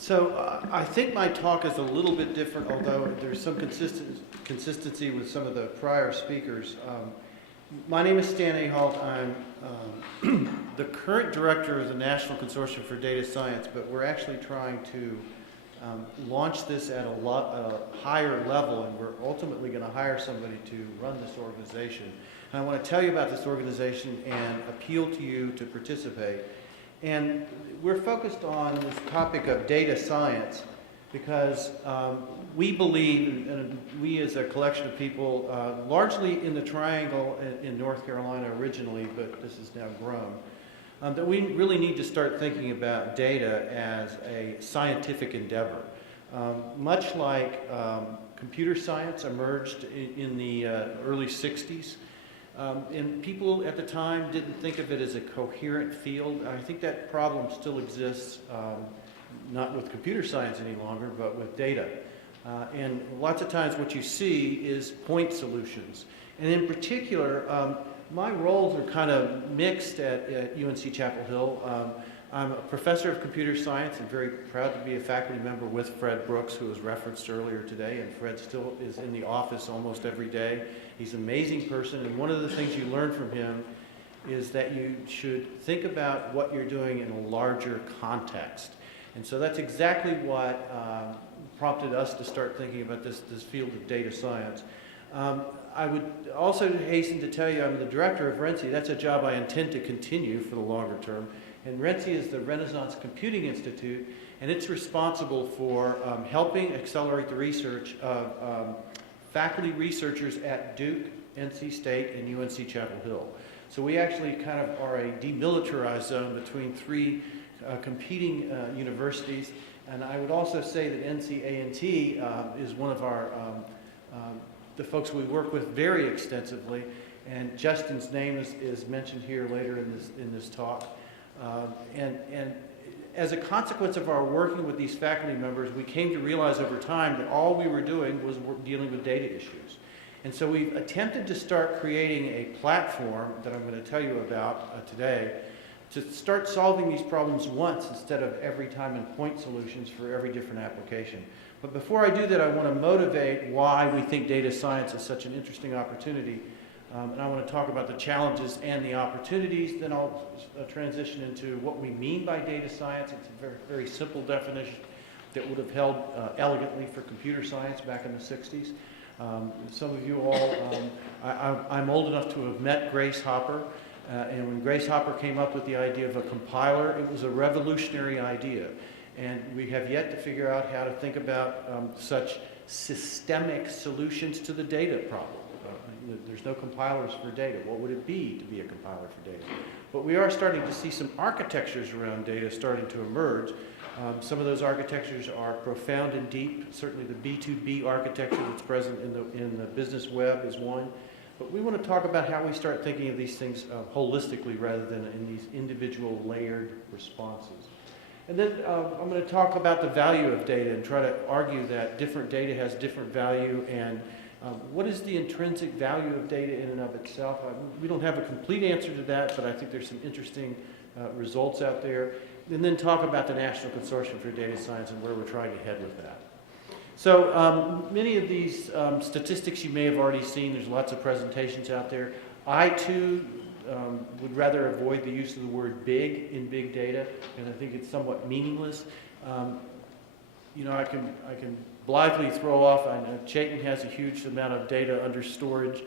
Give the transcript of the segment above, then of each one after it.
I think my talk is a little bit different, although there's some consistency with some of the prior speakers. My name is Stanley Ahalt. I'm the current director of the National Consortium for Data Science, but we're actually trying to launch this at a higher level, and we're ultimately going to hire somebody to run this organization. And I want to tell you about this organization and appeal to you to participate. And we're focused on this topic of data science because we believe, and we as a collection of people, largely in the Triangle in North Carolina originally, but this has now grown, that we really need to start thinking about data as a scientific endeavor. Much like computer science emerged in the early 60s, and people at the time didn't think of it as a coherent field. I think that problem still exists, not with computer science any longer, but with data. And lots of times what you see is point solutions. And in particular, my roles are kind of mixed at UNC-Chapel Hill. I'm a professor of computer science and very proud to be a faculty member with Fred Brooks, who was referenced earlier today, and Fred still is in the office almost every day. He's an amazing person, and one of the things you learn from him is that you should think about what you're doing in a larger context. And so that's exactly what prompted us to start thinking about this field of data science. I would also hasten to tell you I'm the director of RENCI. That's a job I intend to continue for the longer term. And RENCI is the Renaissance Computing Institute, and it's responsible for helping accelerate the research of faculty researchers at Duke, NC State, and UNC-Chapel Hill. So we actually kind of are a demilitarized zone between three competing universities. And I would also say that NC-A&T is one of our the folks we work with very extensively, and Justin's name is mentioned here later in this talk. And as a consequence of our working with these faculty members, we came to realize over time that all we were doing was dealing with data issues. And so we've attempted to start creating a platform that I'm going to tell you about today to start solving these problems once instead of every time in point solutions for every different application. But before I do that, I want to motivate why we think data science is such an interesting opportunity. And I want to talk about the challenges and the opportunities. Then I'll transition into what we mean by data science. It's a very, very simple definition that would have held elegantly for computer science back in the 60s. Some of you all, I'm old enough to have met Grace Hopper. And when Grace Hopper came up with the idea of a compiler, it was a revolutionary idea. And we have yet to figure out how to think about such systemic solutions to the data problem. There's no compilers for data. What would it be to be a compiler for data? But we are starting to see some architectures around data starting to emerge. Some of those architectures are profound and deep. Certainly the B2B architecture that's present in the business web is one. But we want to talk about how we start thinking of these things holistically rather than in these individual layered responses. And then I'm going to talk about the value of data and try to argue that different data has different value and what is the intrinsic value of data in and of itself. We don't have a complete answer to that, but I think there's some interesting results out there. And then talk about the National Consortium for Data Science and where we're trying to head with that. So many of these statistics you may have already seen. There's lots of presentations out there. I, too, would rather avoid the use of the word big in big data, and I think it's somewhat meaningless. You know, I can blithely throw off, I know Chayton has a huge amount of data under storage.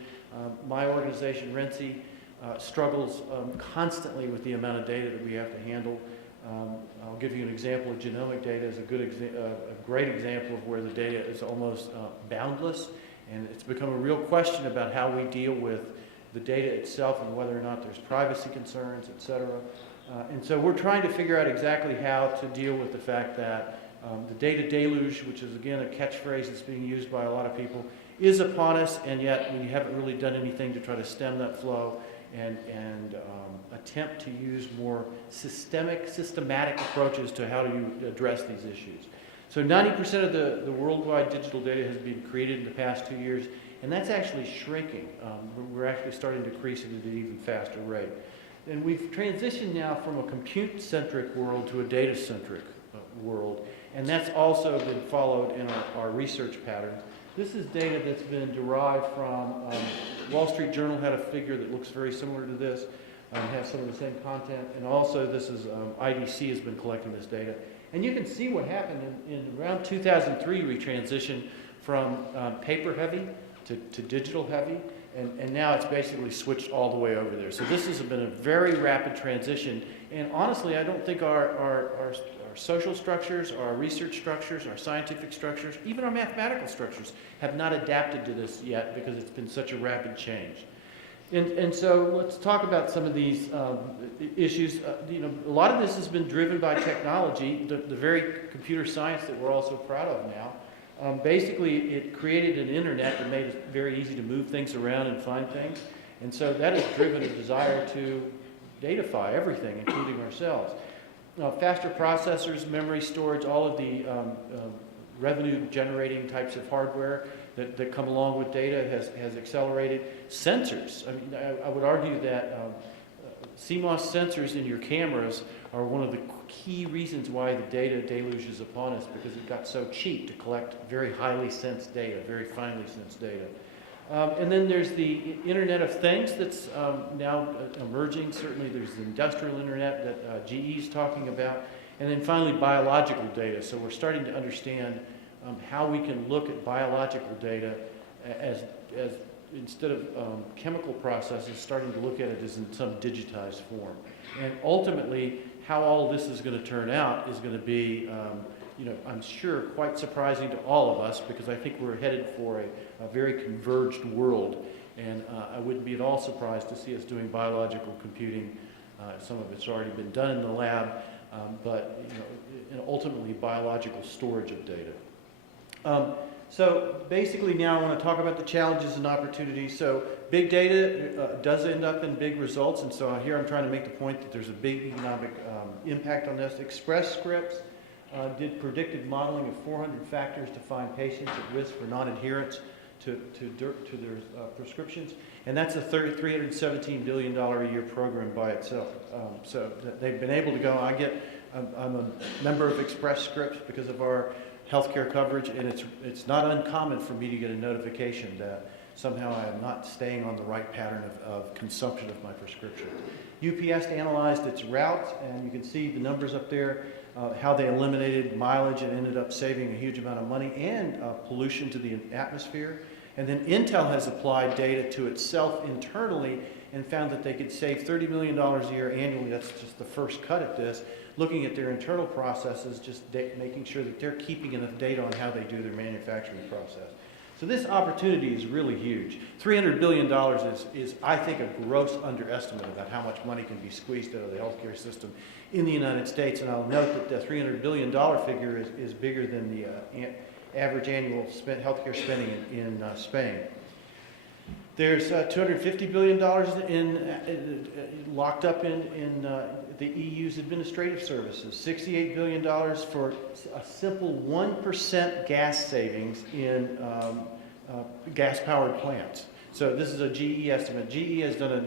My organization, RENCI, struggles constantly with the amount of data that we have to handle. I'll give you an example of genomic data as a great example of where the data is almost boundless, and it's become a real question about how we deal with the data itself and whether or not there's privacy concerns, et cetera. And so we're trying to figure out exactly how to deal with the fact that the data deluge, which is again a catchphrase that's being used by a lot of people, is upon us, and yet we haven't really done anything to try to stem that flow and attempt to use more systematic approaches to how do you address these issues. So 90% of the worldwide digital data has been created in the past 2 years, and that's actually shrinking. We're actually starting to decrease it at an even faster rate. And we've transitioned now from a compute-centric world to a data-centric world. And that's also been followed in our research patterns. This is data that's been derived from, Wall Street Journal had a figure that looks very similar to this, has some of the same content, and also this is, IDC has been collecting this data. And you can see what happened in around 2003, we transitioned from paper heavy to digital heavy, and now it's basically switched all the way over there. So this has been a very rapid transition, and honestly, I don't think our social structures, our research structures, our scientific structures, even our mathematical structures have not adapted to this yet because it's been such a rapid change. And so let's talk about some of these issues. A lot of this has been driven by technology, the very computer science that we're all so proud of now. Basically, it created an internet that made it very easy to move things around and find things. And so that has driven a desire to datafy everything, including ourselves. Faster processors, memory storage, all of the revenue-generating types of hardware that come along with data has accelerated. Sensors. I mean, I would argue that CMOS sensors in your cameras are one of the key reasons why the data deluge is upon us, because it got so cheap to collect very highly sensed data, very finely sensed data. And then there's the Internet of Things that's now emerging. Certainly there's the industrial internet that GE is talking about. And then finally biological data. So we're starting to understand how we can look at biological data as instead of chemical processes, starting to look at it as in some digitized form. And ultimately, how all this is going to turn out is going to be, I'm sure quite surprising to all of us, because I think we're headed for a very converged world. And I wouldn't be at all surprised to see us doing biological computing. Some of it's already been done in the lab, but ultimately biological storage of data. So basically now I want to talk about the challenges and opportunities. So big data does end up in big results, and so here I'm trying to make the point that there's a big economic impact on this. Express Scripts did predictive modeling of 400 factors to find patients at risk for non-adherence to their prescriptions, and that's a $317 billion a year program by itself. So they've been able to go. I'm a member of Express Scripts because of our healthcare coverage, and it's not uncommon for me to get a notification that somehow I am not staying on the right pattern of consumption of my prescription. UPS analyzed its routes, and you can see the numbers up there, how they eliminated mileage and ended up saving a huge amount of money and pollution to the atmosphere. And then Intel has applied data to itself internally and found that they could save $30 million a year annually. That's just the first cut at this, looking at their internal processes, just making sure that they're keeping enough data on how they do their manufacturing process. So this opportunity is really huge. $300 billion is, I think, a gross underestimate about how much money can be squeezed out of the healthcare system in the United States. And I'll note that the $300 billion figure is bigger than the average annual healthcare spending in Spain. There's $250 billion locked up in the EU's administrative services, $68 billion for a simple 1% gas savings in gas-powered plants. So this is a GE estimate. GE has done an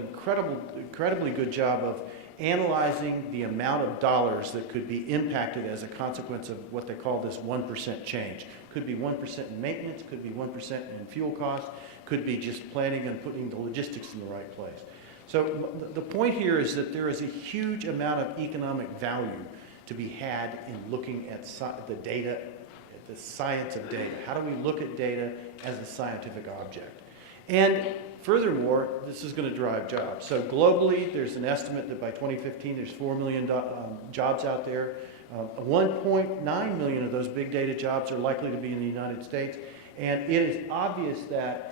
incredibly good job of analyzing the amount of dollars that could be impacted as a consequence of what they call this 1% change. Could be 1% in maintenance, could be 1% in fuel costs, could be just planning and putting the logistics in the right place. So the point here is that there is a huge amount of economic value to be had in looking at the data, the science of data. How do we look at data as a scientific object? And furthermore, this is going to drive jobs. So globally, there's an estimate that by 2015, there's 4 million jobs out there. 1.9 million of those big data jobs are likely to be in the United States. And it is obvious that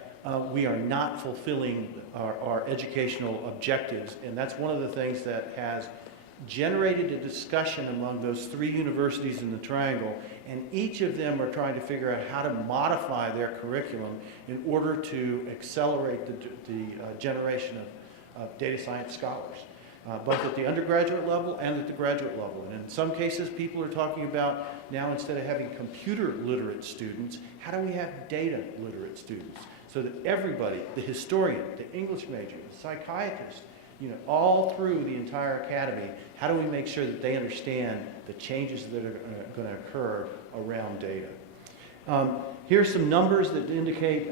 we are not fulfilling our educational objectives. And that's one of the things that has generated a discussion among those 3 universities in the Triangle, and each of them are trying to figure out how to modify their curriculum in order to accelerate the generation of data science scholars, both at the undergraduate level and at the graduate level. And in some cases, people are talking about now, instead of having computer literate students, how do we have data literate students? So that everybody, the historian, the English major, the psychiatrist, all through the entire academy, how do we make sure that they understand the changes that are going to occur around data? Here's some numbers that indicate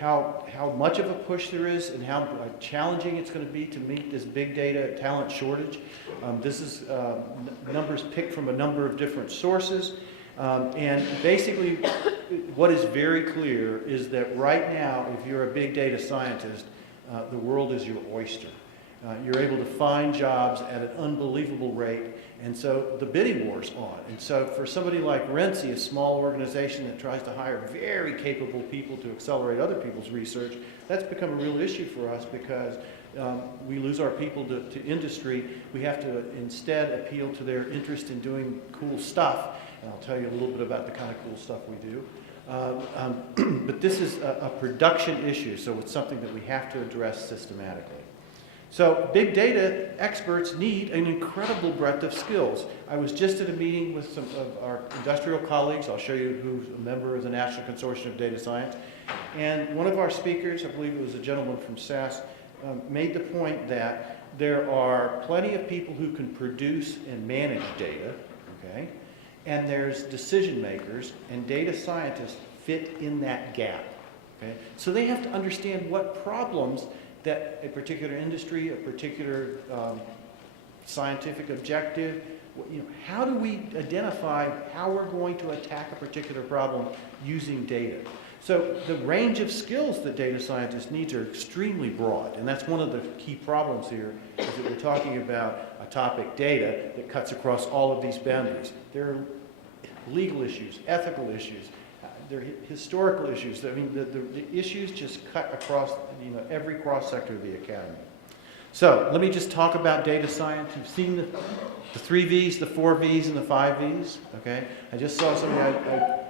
how much of a push there is and how challenging it's going to be to meet this big data talent shortage. This is numbers picked from a number of different sources. And basically, what is very clear is that right now, if you're a big data scientist, the world is your oyster. You're able to find jobs at an unbelievable rate, and so the bidding war's on. And so for somebody like RENCI, a small organization that tries to hire very capable people to accelerate other people's research, that's become a real issue for us because we lose our people to industry. We have to instead appeal to their interest in doing cool stuff, and I'll tell you a little bit about the kind of cool stuff we do. But this is a production issue, so it's something that we have to address systematically. So big data experts need an incredible breadth of skills. I was just at a meeting with some of our industrial colleagues. I'll show you who's a member of the National Consortium of Data Science. And one of our speakers, I believe it was a gentleman from SAS, made the point that there are plenty of people who can produce and manage data, okay? And there's decision makers, and data scientists fit in that gap, okay? So they have to understand what problems that a particular industry, a particular scientific objective, how do we identify how we're going to attack a particular problem using data? So the range of skills that data scientists need are extremely broad, and that's one of the key problems here, is that we're talking about a topic, data, that cuts across all of these boundaries. There are legal issues, ethical issues, there are historical issues. I mean, the issues just cut across every cross-sector of the academy. So let me just talk about data science. You've seen the 3 V's, the 4 V's, and the 5 V's, okay? I just saw somebody,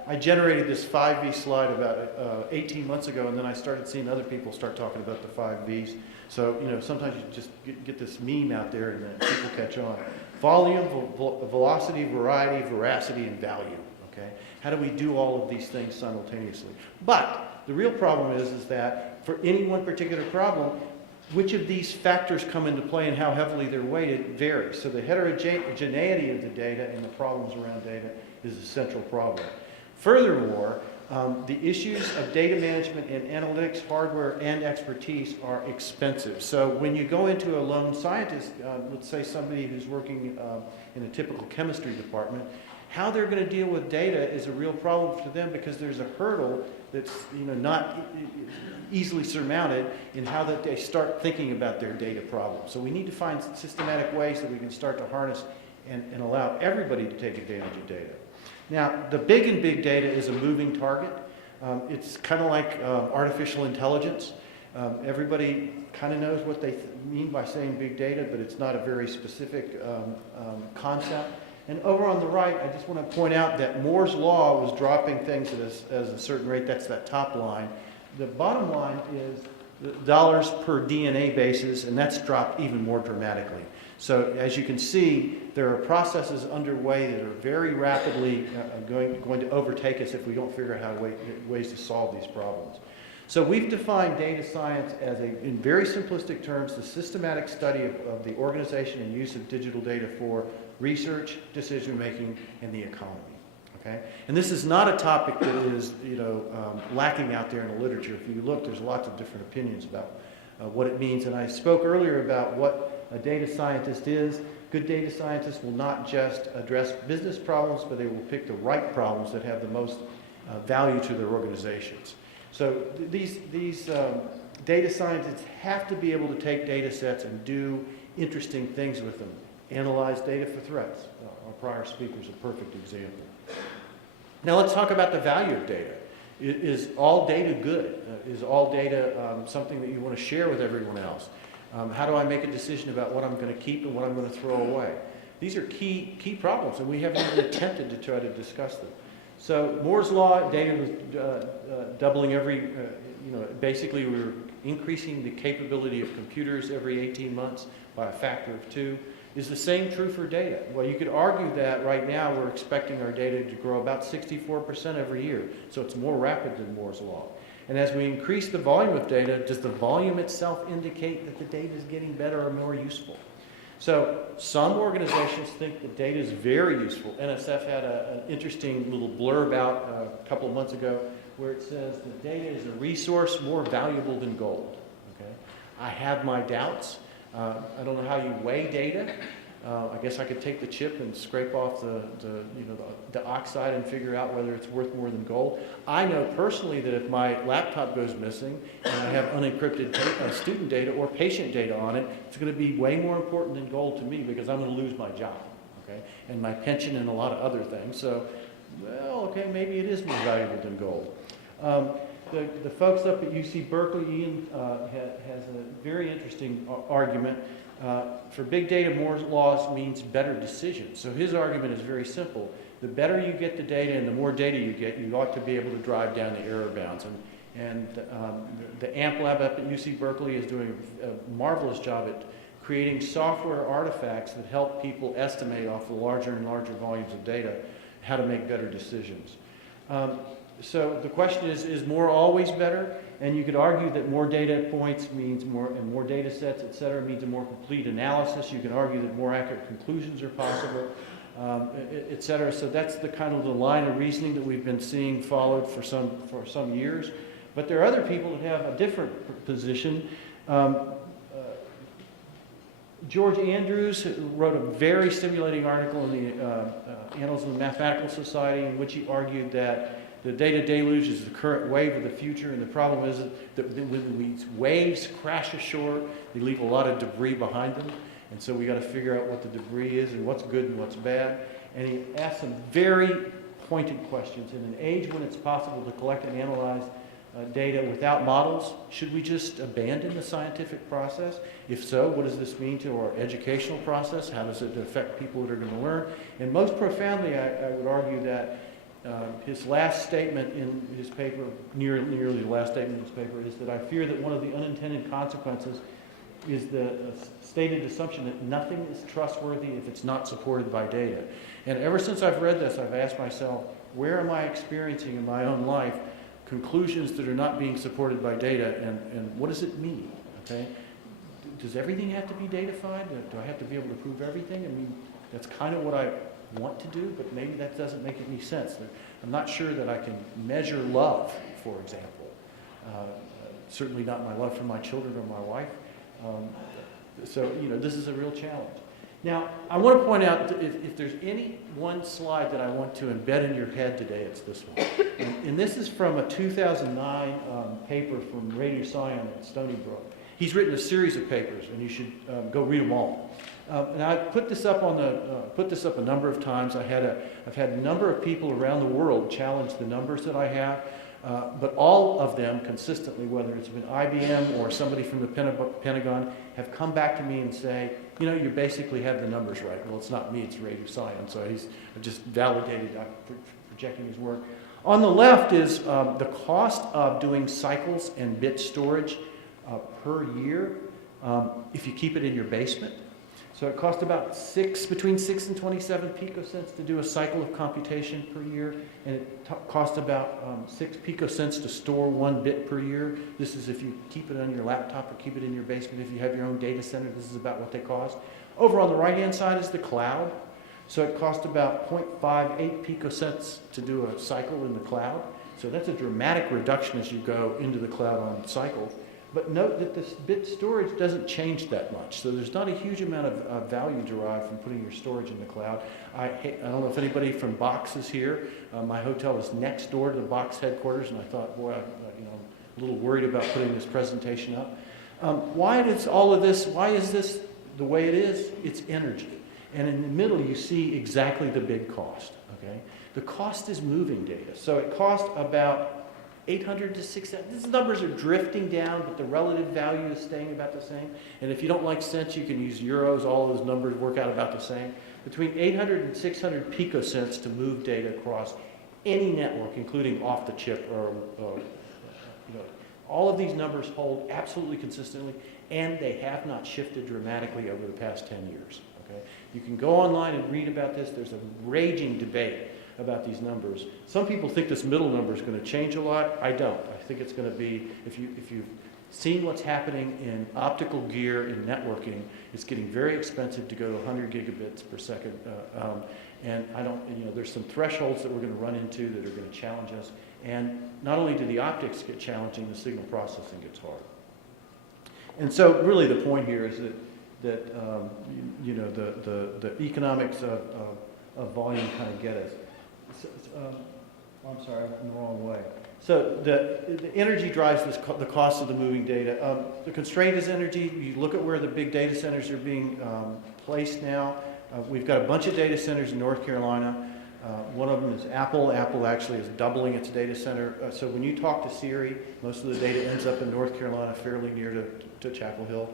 I generated this 5 V slide about 18 months ago, and then I started seeing other people start talking about the 5 V's. So, sometimes you just get this meme out there and then people catch on. Volume, velocity, variety, veracity, and value, okay? How do we do all of these things simultaneously? But the real problem is that for any one particular problem, which of these factors come into play and how heavily they're weighted varies. So the heterogeneity of the data and the problems around data is a central problem. Furthermore, the issues of data management and analytics, hardware, and expertise are expensive. So when you go into a lone scientist, let's say somebody who's working in a typical chemistry department, how they're going to deal with data is a real problem for them because there's a hurdle that's not easily surmounted in how that they start thinking about their data problem. So we need to find systematic ways that we can start to harness and allow everybody to take advantage of data. Now, the big in big data is a moving target. It's kind of like artificial intelligence. Everybody kind of knows what they mean by saying big data, but it's not a very specific concept. And over on the right, I just want to point out that Moore's law was dropping things at a certain rate. That's that top line. The bottom line is the dollars per DNA basis, and that's dropped even more dramatically. So as you can see, there are processes underway that are very rapidly going to overtake us if we don't figure out ways to solve these problems. So we've defined data science as, in very simplistic terms, the systematic study of the organization and use of digital data for research, decision-making, and the economy. Okay? And this is not a topic that is lacking out there in the literature. If you look, there's lots of different opinions about what it means. And I spoke earlier about what a data scientist is. Good data scientists will not just address business problems, but they will pick the right problems that have the most value to their organizations. So these data scientists have to be able to take data sets and do interesting things with them. Analyze data for threats. Our prior speaker is a perfect example. Now let's talk about the value of data. Is all data good? Is all data something that you want to share with everyone else? How do I make a decision about what I'm going to keep and what I'm going to throw away? These are key problems, and we haven't even attempted to try to discuss them. So Moore's law, data was doubling every, basically we were increasing the capability of computers every 18 months by a factor of 2. Is the same true for data? Well, you could argue that right now we're expecting our data to grow about 64% every year, so it's more rapid than Moore's law. And as we increase the volume of data, does the volume itself indicate that the data is getting better or more useful? So some organizations think that data is very useful. NSF had an interesting little blurb out a couple of months ago where it says that data is a resource more valuable than gold. Okay? I have my doubts. I don't know how you weigh data. I guess I could take the chip and scrape off the oxide and figure out whether it's worth more than gold. I know personally that if my laptop goes missing and I have unencrypted student data or patient data on it, it's going to be way more important than gold to me because I'm going to lose my job, okay, and my pension and a lot of other things. So, well, okay, maybe it is more valuable than gold. The folks up at UC Berkeley, Ian has a very interesting argument. For big data, Moore's law means better decisions. So his argument is very simple. The better you get the data and the more data you get, you ought to be able to drive down the error bounds. And the AMP lab up at UC Berkeley is doing a marvelous job at creating software artifacts that help people estimate off the larger and larger volumes of data how to make better decisions. So the question is more always better? And you could argue that more data points means more, and more data sets, et cetera, means a more complete analysis. You can argue that more accurate conclusions are possible, et cetera. So that's the kind of the line of reasoning that we've been seeing followed for some years. But there are other people that have a different position. George Andrews wrote a very stimulating article in the Annals of the Mathematical Society in which he argued that the data deluge is the current wave of the future, and the problem is that when these waves crash ashore, they leave a lot of debris behind them, and so we got to figure out what the debris is and what's good and what's bad. And he asked some very pointed questions. In an age when it's possible to collect and analyze data without models, should we just abandon the scientific process? If so, what does this mean to our educational process? How does it affect people that are going to learn? And most profoundly, I would argue that his last statement in his paper, nearly the last statement in his paper, is that I fear that one of the unintended consequences is the stated assumption that nothing is trustworthy if it's not supported by data. And ever since I've read this, I've asked myself, where am I experiencing in my own life conclusions that are not being supported by data, and what does it mean? Okay? Does everything have to be datafied? Do I have to be able to prove everything? I mean, that's kind of what I want to do, but maybe that doesn't make any sense. I'm not sure that I can measure love, for example. Certainly not my love for my children or my wife. So, this is a real challenge. Now, I want to point out that if there's any one slide that I want to embed in your head today, it's this one. And this is from a 2009 paper from Radio Science at Stony Brook. He's written a series of papers, and you should go read them all. And I put this up a number of times. I've had a number of people around the world challenge the numbers that I have, but all of them consistently, whether it's been IBM or somebody from the Pentagon, have come back to me and say, you basically have the numbers right. Well, it's not me, it's Radio Science. So he's just validated projecting his work. On the left is the cost of doing cycles and bit storage per year if you keep it in your basement. So it costs about between 6 and 27 picocents to do a cycle of computation per year, and it costs about 6 picocents to store 1 bit per year. This is if you keep it on your laptop or keep it in your basement. If you have your own data center, this is about what they cost. Over on the right-hand side is the cloud. So it costs about 0.58 picocents to do a cycle in the cloud. So that's a dramatic reduction as you go into the cloud on cycles. But note that this bit storage doesn't change that much. So there's not a huge amount of value derived from putting your storage in the cloud. I don't know if anybody from Box is here. My hotel is next door to the Box headquarters, and I thought, boy, I'm a little worried about putting this presentation up. Why is this the way it is? It's energy. And in the middle, you see exactly the big cost. Okay? The cost is moving data. So it costs about 800 to 600. These numbers are drifting down, but the relative value is staying about the same. And if you don't like cents, you can use euros. All of those numbers work out about the same. Between 800 and 600 picocents to move data across any network, including off the chip. All of these numbers hold absolutely consistently, and they have not shifted dramatically over the past 10 years. Okay? You can go online and read about this. There's a raging debate about these numbers. Some people think this middle number is going to change a lot. I don't. I think it's going to be, if you've seen what's happening in optical gear in networking, it's getting very expensive to go to 100 gigabits per second. And I don't, there's some thresholds that we're going to run into that are going to challenge us. And not only do the optics get challenging, the signal processing gets hard. And so really the point here is that the economics of volume kind of get us. I'm sorry, I went in the wrong way. So the energy drives the cost of the moving data. The constraint is energy. You look at where the big data centers are being placed now. We've got a bunch of data centers in North Carolina. One of them is Apple. Apple actually is doubling its data center. So when you talk to Siri, most of the data ends up in North Carolina, fairly near to Chapel Hill.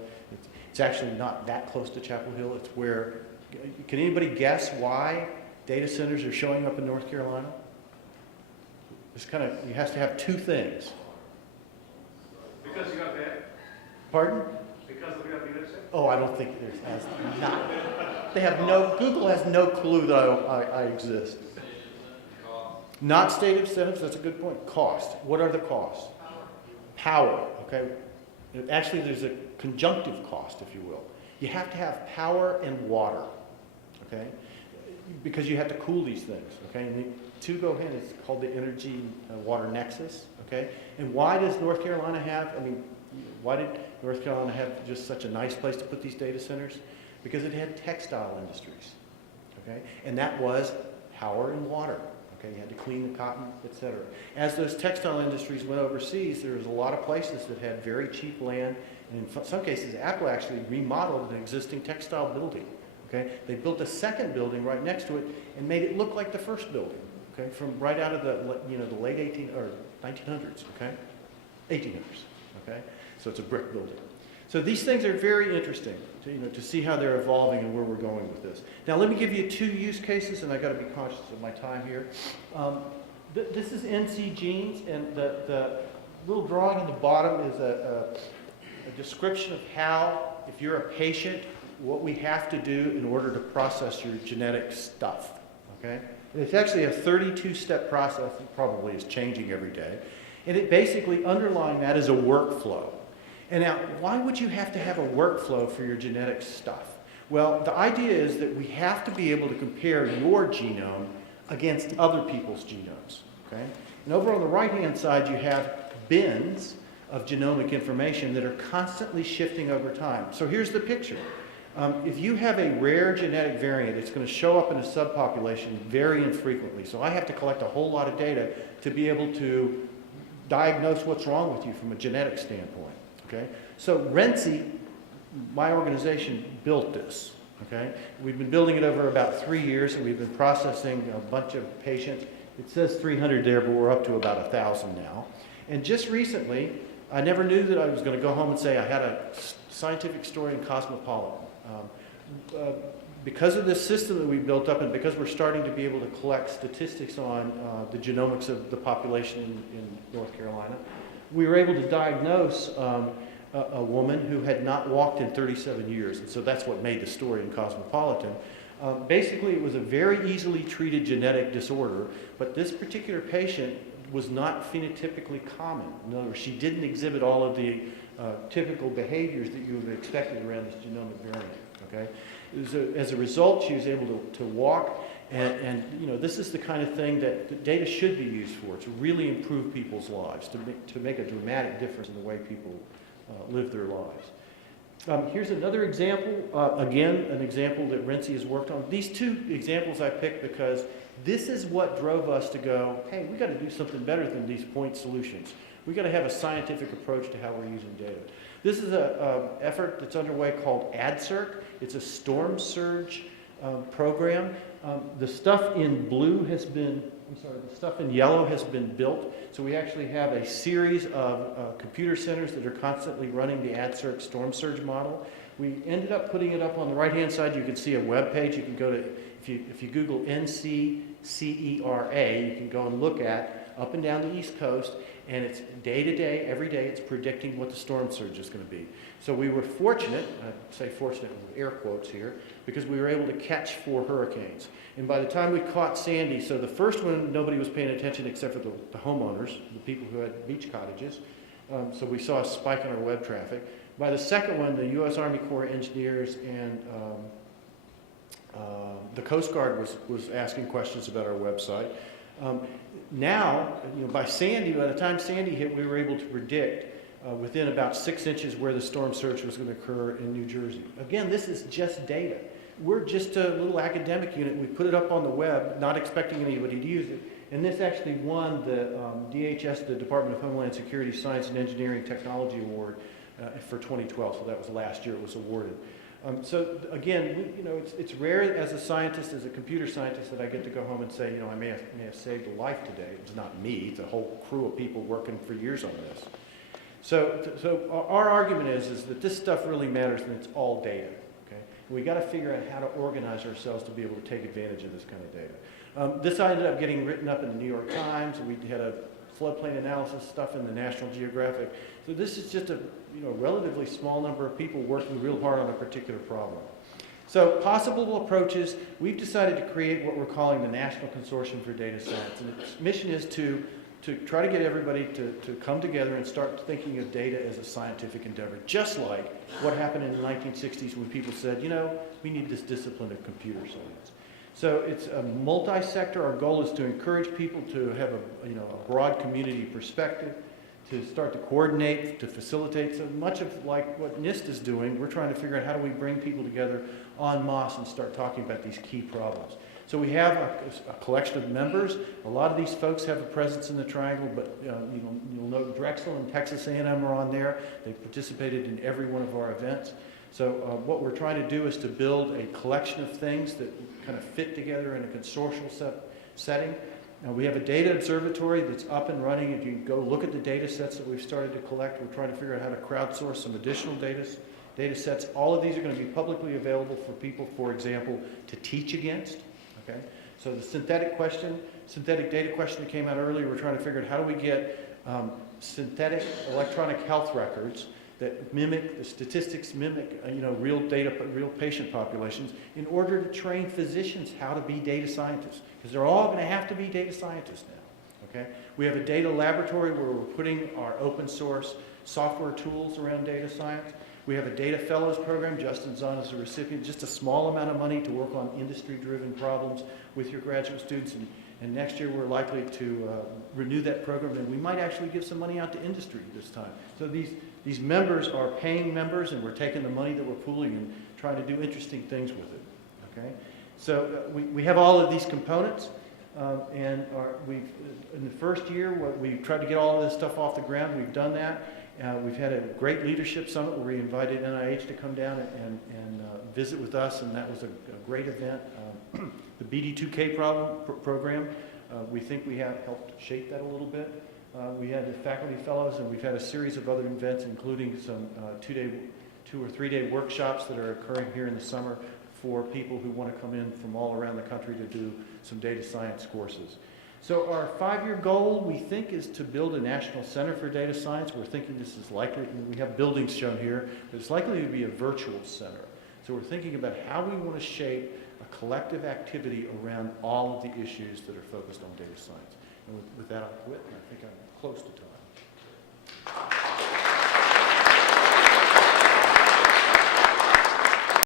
It's actually not that close to Chapel Hill. It's where, can anybody guess why data centers are showing up in North Carolina? It's kind of, you have to have two things. Because you got that? Pardon? Because we got the intersection? Oh, I don't think there's, not. They have no, Google has no clue that I exist. Not state incentives, that's a good point. Cost. What are the costs? Power, okay? Actually, there's a conjunctive cost, if you will. You have to have power and water, okay? Because you have to cool these things, okay? And the two go hand, it's called the energy water nexus, okay? And why does North Carolina have, why did North Carolina have just such a nice place to put these data centers? Because it had textile industries, okay? And that was power and water, okay? You had to clean the cotton, et cetera. As those textile industries went overseas, there was a lot of places that had very cheap land, and in some cases, Apple actually remodeled an existing textile building, okay? They built a second building right next to it and made it look like the first building, okay? From right out of the late 1900s, okay? 1800s, okay? So it's a brick building. So these things are very interesting to see how they're evolving and where we're going with this. Now let me give you two use cases, and I've got to be conscious of my time here. This is NC genes, and the little drawing in the bottom is a description of how, if you're a patient, what we have to do in order to process your genetic stuff, okay? And it's actually a 32-step process. It probably is changing every day. And it basically, underlying that is a workflow. And now, why would you have to have a workflow for your genetic stuff? Well, the idea is that we have to be able to compare your genome against other people's genomes, okay? And over on the right-hand side, you have bins of genomic information that are constantly shifting over time. So here's the picture. If you have a rare genetic variant, it's going to show up in a subpopulation very infrequently. So I have to collect a whole lot of data to be able to diagnose what's wrong with you from a genetic standpoint. Okay? So RENCI, my organization, built this. Okay? We've been building it over about 3 years, and we've been processing a bunch of patients. It says 300 there, but we're up to about 1,000 now. And just recently, I never knew that I was going to go home and say I had a scientific story in Cosmopolitan. Because of this system that we built up, and because we're starting to be able to collect statistics on the genomics of the population in North Carolina, we were able to diagnose a woman who had not walked in 37 years. And so that's what made the story in Cosmopolitan. Basically, it was a very easily treated genetic disorder, but this particular patient was not phenotypically common. In other words, she didn't exhibit all of the typical behaviors that you would have expected around this genomic variant. Okay? As a result, she was able to walk, and this is the kind of thing that data should be used for, to really improve people's lives, to make a dramatic difference in the way people live their lives. Here's another example, again, an example that RENCI has worked on. These two examples I picked because this is what drove us to go, hey, we got to do something better than these point solutions. We got to have a scientific approach to how we're using data. This is an effort that's underway called ADCIRC. It's a storm surge program. The stuff in blue has been, the stuff in yellow has been built. So we actually have a series of computer centers that are constantly running the ADCIRC storm surge model. We ended up putting it up on the right-hand side. You can see a web page. You can go to, if you Google NC-CERA, you can go and look at up and down the East Coast. and it's day to day, every day, it's predicting what the storm surge is going to be. So we were fortunate, I say fortunate with air quotes here, because we were able to catch 4 hurricanes. And by the time we caught Sandy, so the first one, nobody was paying attention except for the homeowners, the people who had beach cottages. So we saw a spike in our web traffic. By the second one, the U.S. Army Corps of Engineers and the Coast Guard was asking questions about our website. Now, by the time Sandy hit, we were able to predict within about 6 inches where the storm surge was going to occur in New Jersey. Again, this is just data. We're just a little academic unit. We put it up on the web, not expecting anybody to use it. And this actually won the DHS, the Department of Homeland Security Science and Engineering Technology Award for 2012. So that was last year it was awarded. So again, it's rare as a scientist, as a computer scientist, that I get to go home and say, I may have saved a life today. It's not me, it's a whole crew of people working for years on this. So our argument is that this stuff really matters and it's all data. Okay? We got to figure out how to organize ourselves to be able to take advantage of this kind of data. This ended up getting written up in the New York Times. We had a floodplain analysis stuff in the National Geographic. So this is just a relatively small number of people working real hard on a particular problem. So possible approaches, we've decided to create what we're calling the National Consortium for Data Science. And its mission is to try to get everybody to come together and start thinking of data as a scientific endeavor, just like what happened in the 1960s when people said, we need this discipline of computer science. So it's a multi-sector. Our goal is to encourage people to have a broad community perspective, to start to coordinate, to facilitate. So much of like what NIST is doing, we're trying to figure out how do we bring people together en masse and start talking about these key problems. So we have a collection of members. A lot of these folks have a presence in the Triangle, but you'll note Drexel and Texas A&M are on there. They've participated in every one of our events. So what we're trying to do is to build a collection of things that kind of fit together in a consortial setting. We have a data observatory that's up and running. If you go look at the data sets that we've started to collect, we're trying to figure out how to crowdsource some additional data sets. All of these are going to be publicly available for people, for example, to teach against. Okay? So the synthetic data question that came out earlier, we're trying to figure out how do we get synthetic electronic health records that mimic, the statistics mimic, real data, real patient populations in order to train physicians how to be data scientists. Because they're all going to have to be data scientists now, okay? We have a data laboratory where we're putting our open source software tools around data science. We have a data fellows program. Justin's on as a recipient, just a small amount of money to work on industry-driven problems with your graduate students. And next year we're likely to renew that program, and we might actually give some money out to industry this time. So these members are paying members, and we're taking the money that we're pooling and trying to do interesting things with it. Okay, so we have all of these components, and in the first year we tried to get all of this stuff off the ground. We've done that. We've had a great leadership summit where we invited NIH to come down and visit with us, and that was a great event. The BD2K program, we think we have helped shape that a little bit. We had the faculty fellows, and we've had a series of other events, including some 2 or 3 day workshops that are occurring here in the summer for people who want to come in from all around the country to do some data science courses. So our 5-year goal, we think, is to build a national center for data science. We're thinking this is likely, we have buildings shown here, but it's likely to be a virtual center. So we're thinking about how we want to shape a collective activity around all of the issues that are focused on data science. And with that, I'll quit, and I think I'm close to time.